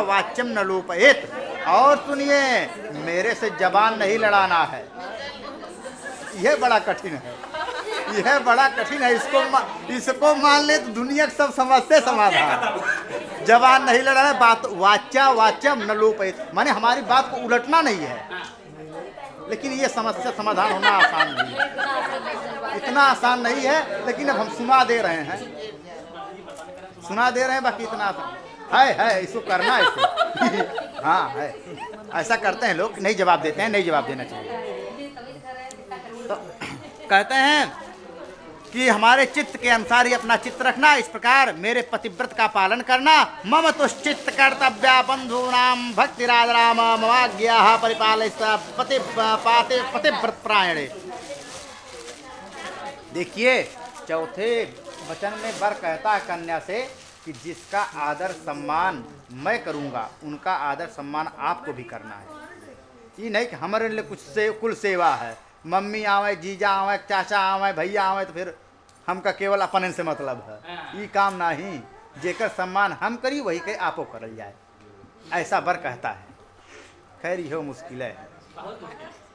वाच्यम न लोपयेत। और सुनिए मेरे से जबान नहीं लड़ाना है, यह बड़ा कठिन है, यह बड़ा कठिन है। इसको मान ले तो दुनिया के सब समस्या समाधान। जबान नहीं लड़ाना, बात वाचा वाच्यम न लोपयेत माने हमारी बात को उलटना नहीं है। लेकिन ये समस्या समाधान होना आसान नहीं है, इतना आसान नहीं है। लेकिन अब हम सुना दे रहे हैं, बाकी इतना है इसको करना है। हाँ है, ऐसा करते हैं लोग, नहीं जवाब देते हैं, नहीं जवाब देना चाहिए। तो कहते हैं कि हमारे चित्त के अनुसार ही अपना चित्त रखना, इस प्रकार मेरे पतिव्रत का पालन करना। मम तुश्चित्त कर्तव्या बंधूनाम भक्तिराजराम ममाज्ञा परिपालय पतिव्रत प्रायणे। देखिए चौथे वचन में वर कहता है कन्या से कि जिसका आदर सम्मान मैं करूंगा उनका आदर सम्मान आपको भी करना है। ये नहीं कि हमारे लिए कुछ कुल सेवा है, मम्मी आवे, जीजा आवे, चाचा आवे, भैया आवे तो फिर हमका केवल अपन से मतलब है। ये काम नहीं, जेकर सम्मान हम करी वही के आपो करल जाए, ऐसा वर कहता है। खैर यो मुश्किल है,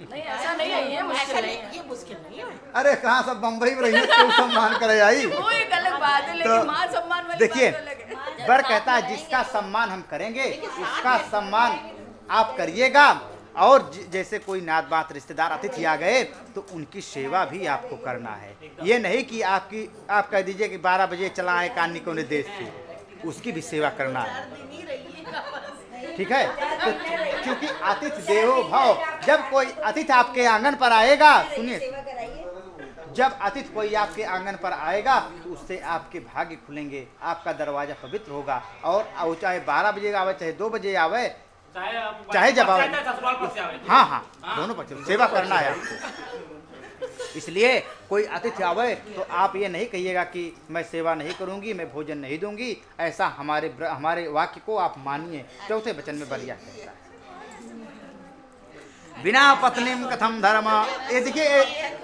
नहीं ऐसा नहीं है, ये मुश्किल नहीं, ये मुश्किल नहीं है। अरे कहाँ सब बम्बई में रही क्यों सम्मान करे आई, वो एक अलग बात है, लेकिन मान सम्मान वाली देखिए बात अलग है। वर कहता है जिसका सम्मान हम करेंगे उसका सम्मान आप करिएगा। और जैसे कोई नात बात रिश्तेदार अतिथि आ गए तो उनकी सेवा भी आपको करना है। ये नहीं कि आप कह दीजिए कि 12 बजे चला आए कानी कोने देश से, उसकी भी सेवा करना है, ठीक है। तो क्योंकि अतिथि देवो भव, जब कोई अतिथि आपके आंगन पर आएगा, सुनिए, जब अतिथि कोई आपके आंगन पर आएगा तो उससे आपके भाग्य खुलेंगे, आपका दरवाजा पवित्र होगा। और चाहे 12 बजे आवे चाहे 2 बजे आवे, चाहे जब आवे, हाँ हाँ दोनों पक्ष सेवा करना है आपको। इसलिए कोई अतिथि आवे तो आप ये नहीं कहिएगा कि मैं सेवा नहीं करूंगी, मैं भोजन नहीं दूंगी, ऐसा हमारे वाक्य को आप मानिए। चौथे वचन में बलिया कहता है बिना पत्नीम कथम धर्म। ये देखिए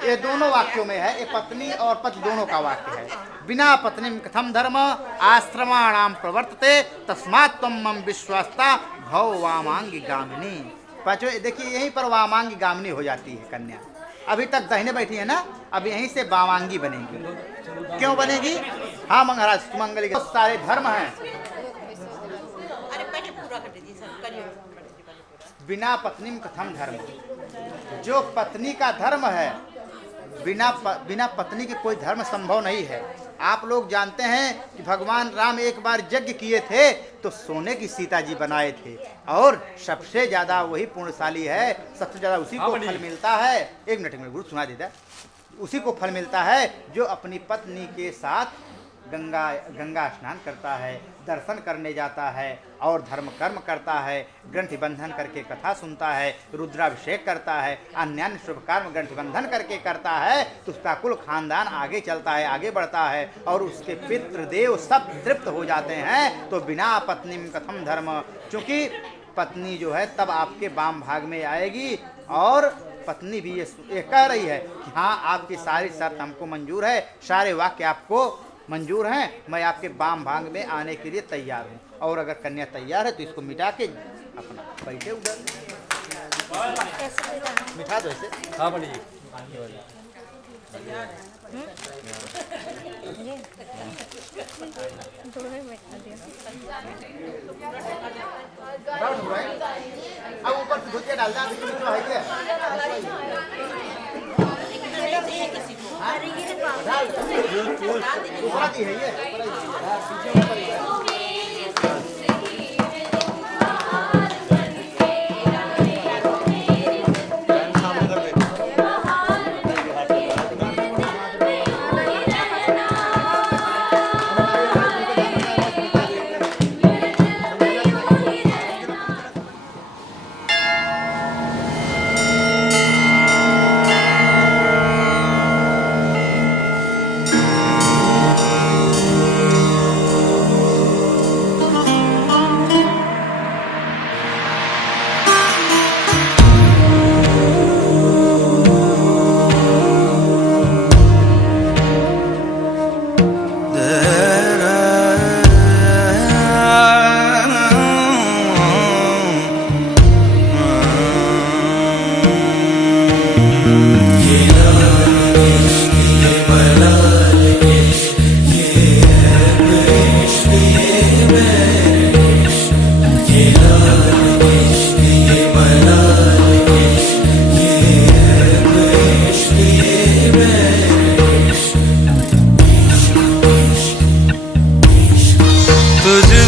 ये दोनों वाक्यों में है, ये पत्नी और पति दोनों का वाक्य है। बिना पत्नीम कथम धर्म आश्रमाणाम प्रवर्तते तस्मात् त्वं मम विश्वास्ता भव वामांगी गामिनी। पांचवें देखिए यहीं पर वामांगी गामिनी हो जाती है कन्या। अभी तक दाहिने बैठी है ना, अब यहीं से वामांगी बनेगी। क्यों बनेगी? हाँ महाराज सुमंगली के सारे धर्म हैं। बिना पत्नी कथम धर्म, जो पत्नी का धर्म है, बिना पत्नी के कोई धर्म संभव नहीं है। आप लोग जानते हैं कि भगवान राम एक बार यज्ञ किए थे तो सोने की सीता जी बनाए थे, और सबसे ज्यादा वही पुण्यशाली है, सबसे ज्यादा उसी को फल मिलता है। एक मिनट में गुरु सुना देता, उसी को फल मिलता है जो अपनी पत्नी के साथ गंगा स्नान करता है, दर्शन करने जाता है और धर्म कर्म करता है, ग्रंथि बंधन करके कथा सुनता है, रुद्राभिषेक करता है, अन्य शुभ कर्म ग्रंथि बंधन करके करता है, तो उसका कुल खानदान आगे चलता है, आगे बढ़ता है और उसके पितृदेव सब तृप्त हो जाते हैं। तो बिना पत्नी कथम धर्म, क्योंकि पत्नी जो है तब आपके वाम भाग में आएगी। और पत्नी भी ये कह रही है कि हाँ आपकी सारी शर्त हमको मंजूर है, सारे वाक्य आपको मंजूर हैं, मैं आपके वाम भाग में आने के लिए तैयार हूँ। और अगर कन्या तैयार है तो इसको मिटा के अपना बैठे उधर मिठा दो इसे। हाँ पंडित जी अब ऊपर से धुतिया डाल दें, है ये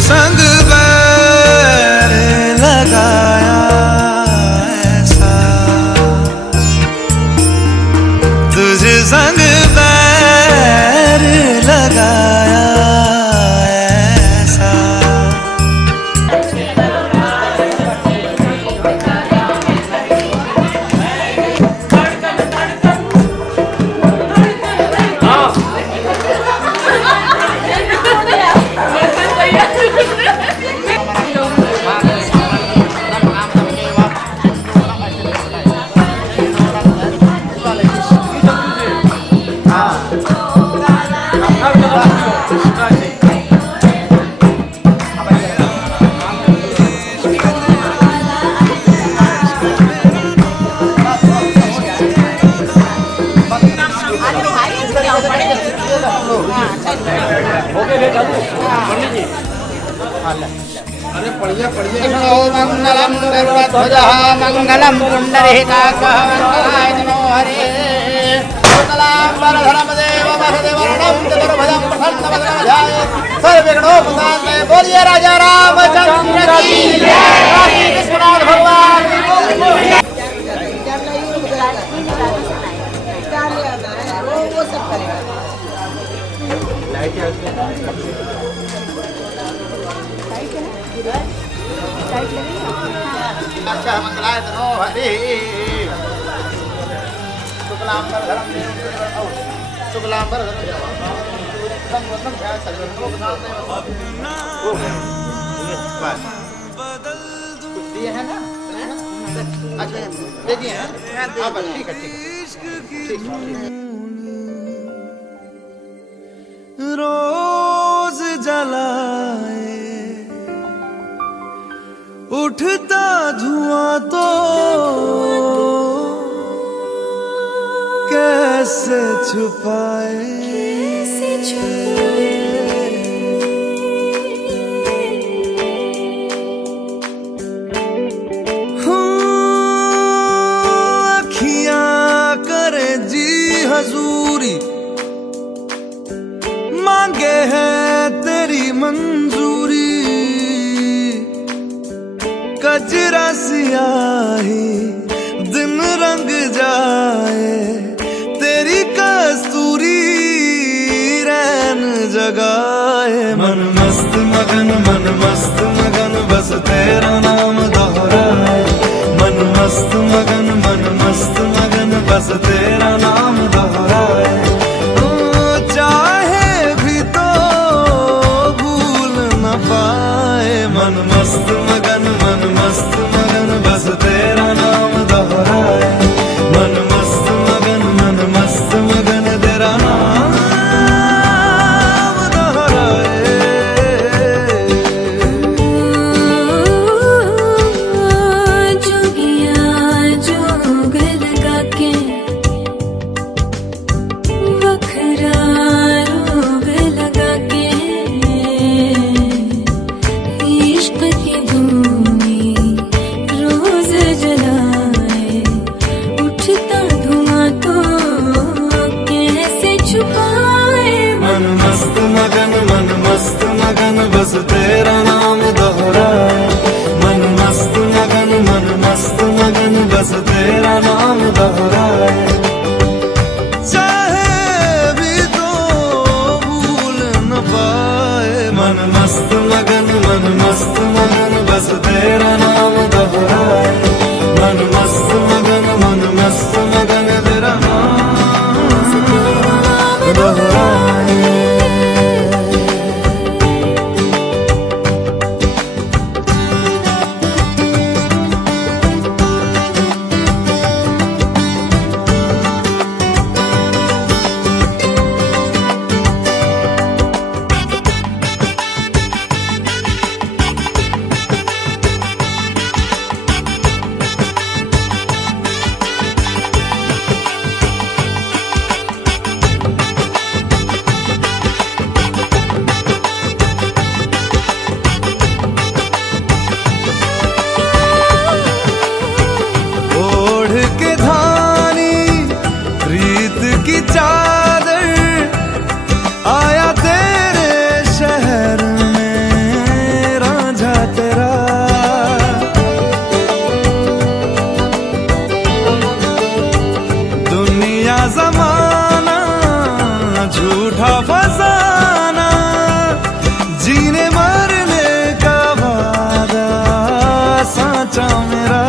संग मंगलम गरुड़ध्वजः मंगलम पुंडरीकाक्षः मंगलाय नमो हरे मंगलांबरधरं देवमहदेववर्णं चतुर्भुजं प्रसन्नवदनं ध्यायेत् सर्वविघ्नोपशान्तये। बोलिए राजा रामचंद्र की जय। काशी विश्वनाथ भगवान की जय। वो सब करेगा। अच्छा मंगलाय नमो हरे शुक्लांबरधरं दिए है ना? अच्छा दे दिए हैं? हाँ बस ठीक है ठीक है। रोज जलाए उठता धुआं तो कैसे छुपाए। अखियां करे जी हजूरी मांगे है तेरी मंजूरी। कजरा सियाही दिन रंग जाए तेरी कस्तूरी रैन जगाए। मन मस्त मगन बस तेरा नाम दोहराए। मन मस्त मगन बस तेरा नाम दोहराए। चाहे भी तो भूल न पाए। मन मस्त मगन बस तेरा नाम दोहराए। मन मस्त मगन तेरा नाम दोहराए। जोगिया जोग लगा के बखरा रोग लगा के इश्क की भूमि रोज जलाए। उठता धुआं तो कैसे छुपाए। मन मस्त मगन बस तेरा नाम दोहराए। मन मस्त मगन बस तेरा नाम दोहराए। चाहे भी तो भूल न पाए। मन मस्त मगन बस तेरा नाम दोहराए। मन मस्त मगन तेरा नाम दोहराए। ओढ़ के धानी प्रीत की चादर आया तेरे शहर में रांझा तेरा। दुनिया जमाना झूठा फसाना जीने मरने का वादा साचा मेरा।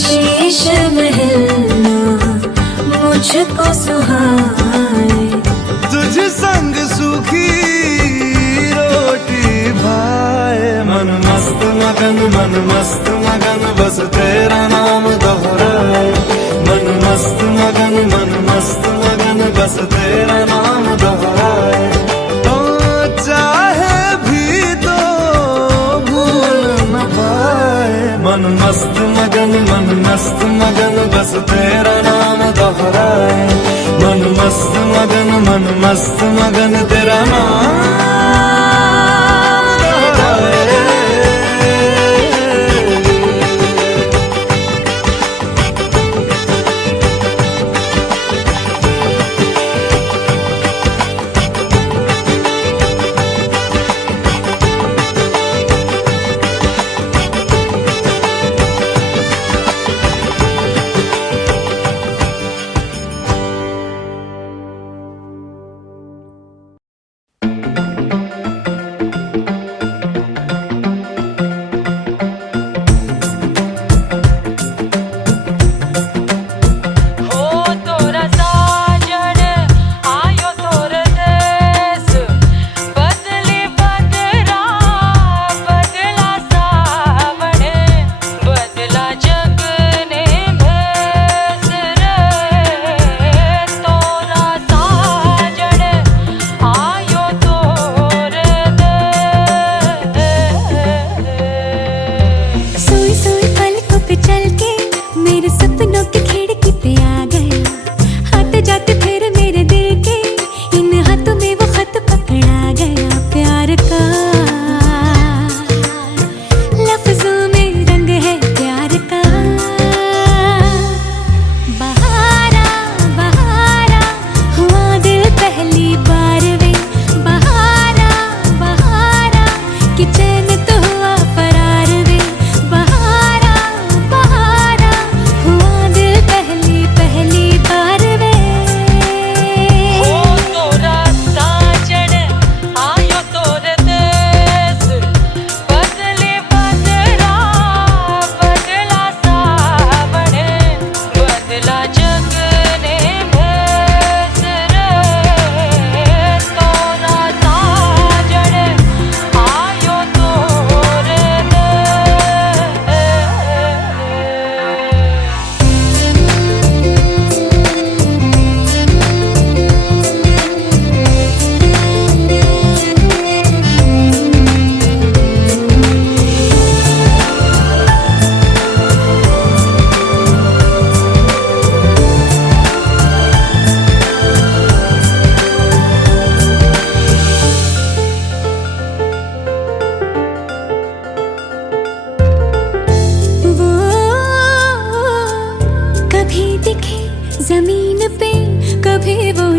शीश महलना मुझको सुहाए। तुझ संग सूखी रोटी भाए। मन मस्त मगन बस तेरा नाम दोहराए। मन मस्त मगन बस तेरा नाम दोहराए। तो चाहे भी तो भूल न पाए। मन मस्त मगन बस तेरा नाम दोहराए। मन मस्त मगन तेरा नाम दोहराए।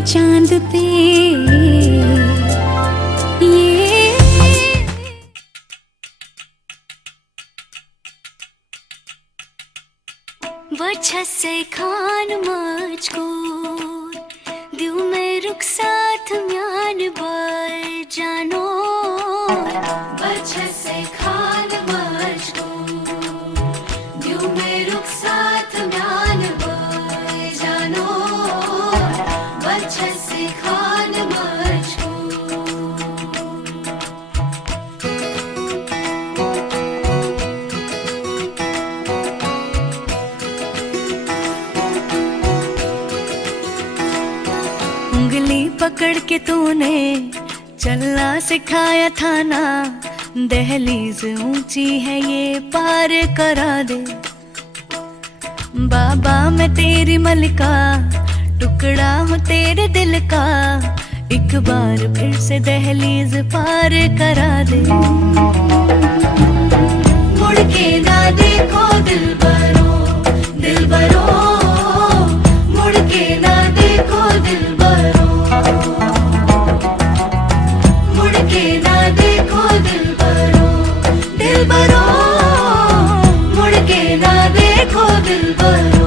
चांद पे ये वजह से खान मुझको दिल में रुक साथ म्यान बार जानो वजह से खान मुझको दिल में रुक साथ म्यान बार जानो वजह से खान मुझको उंगली पकड़ के तूने चलना सिखाया था ना दहलीज ऊंची है ये पार करा दे बाबा मैं तेरी मलिका टुकड़ा हूँ तेरे दिल का एक बार फिर से दहलीज पार करा दे मुड़ के ना देखो दिलबरो दिलबरो मुड़ के ना देखो दिलबरो मुड़ के ना देखो दिलबरो दिलबरो मुड़ के ना देखो दिलबरो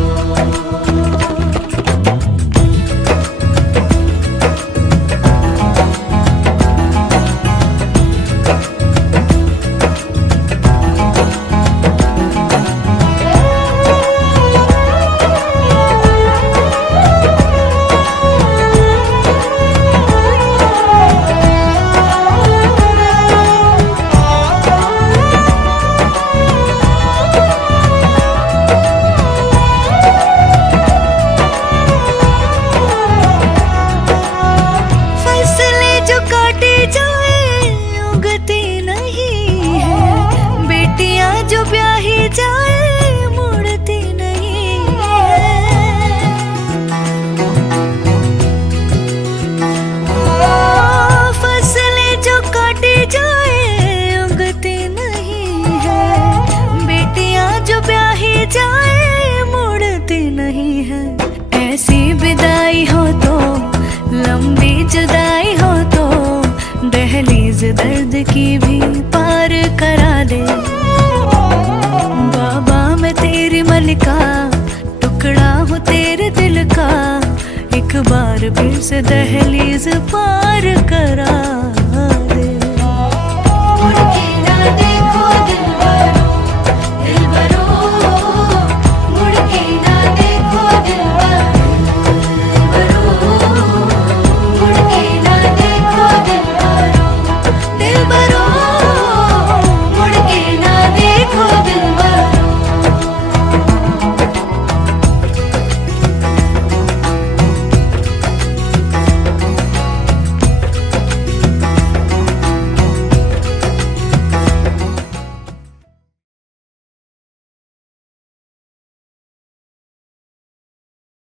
ऐसी विदाई हो तो लंबी जुदाई हो तो दहलीज दर्द की भी पार करा दे बाबा मैं तेरी मलिका टुकड़ा हूँ तेरे दिल का एक बार फिर से दहलीज पार करा